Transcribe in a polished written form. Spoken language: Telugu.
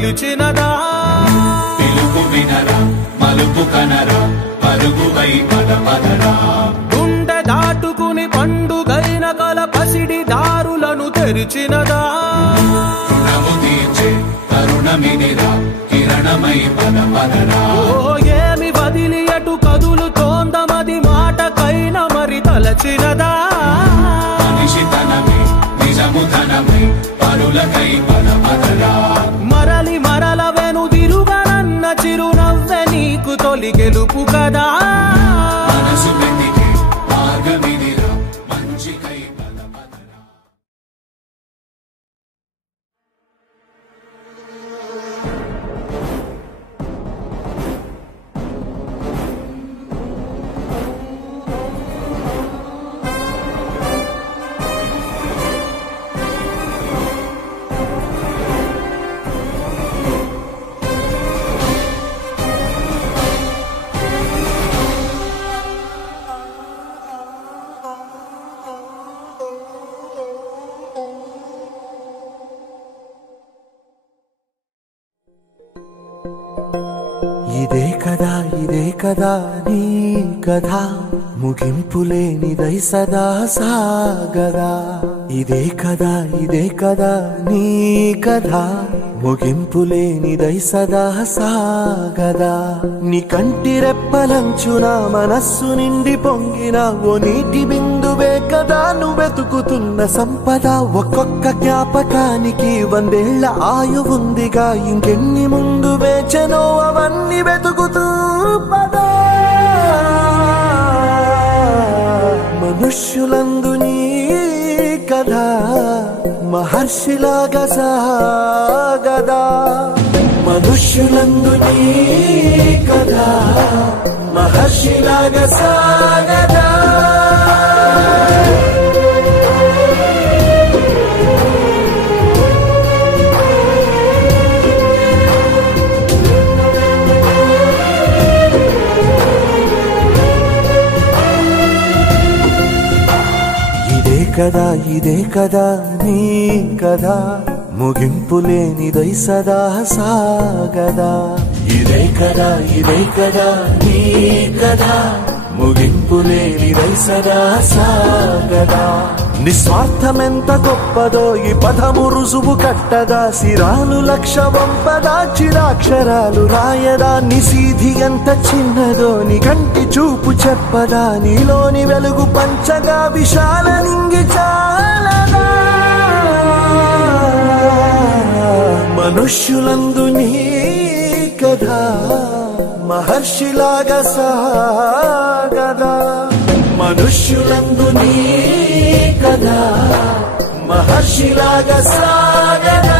పిలిచినదా పిలుపు వినరా మలుపు కనరా పరుగువై పద పదరా గుండె దాటుకుని పండుగైన కల పసిడి దారులను తెరిచినదా రుణము తీర్చే తరుణమినిరా కిరణమై పద పదరా ఏమి వదిలి అటు కదులుతోందమది మాటకైన మరి తలచినదా మనిషితనమే నిజముతనమే పరులకై పద పదరా మరలి మరల వెనుదిరుగనన్న చిరునవ్వె నీకు తొలి గెలుపు కదా మనసు వెతికే మార్గమిదిరా మంచికై పద పదరా ఇదే కదా నీ కథ ముగింపులేనిదై సదా సాగదా ఇదే కదా నీ కథ ముగింపులేనిదై సదా సాగదా నీ కంటి రెప్పలంచున మనస్సు నిండి పొంగిన ఓ నీటి బిందువే కదా నువ్వెతుకుతున్న సంపద ఒక్కొక్క జ్ఞాపకానికి 100 ఏళ్ల ఆయువుందిగా ఇంకెన్ని ముందు వేచనో అవన్నీ వెతుకుతూ పదా మనుష్యులందు నీ కథ మహర్షిలాగా సాగదా మనుష్యులందు నీ కథ మహర్షిలాగా సాగదా ఇదే కదా నీ కదా ముగింపులేనిదై సదా సాగదా ఇదే కదా నీ కదా ముగింపులేనిదై సదా సాగదా నిస్వార్థమెంత గొప్పదో ఈ పదము రుజువు కట్టదా సిరాలు లక్ష వంపదా చిరాక్షరాలు రాయదా నిసీధి ఎంత చిన్నదో నీ కంటి చూపు చెప్పదా నీలోని వెలుగు పంచగా విశాల నింగి చాలదా మనుష్యులందు నీ కథ మహర్షిలాగా సాగదా మనుష్యులందు నీ కథ మహర్షిలాగా సాగదా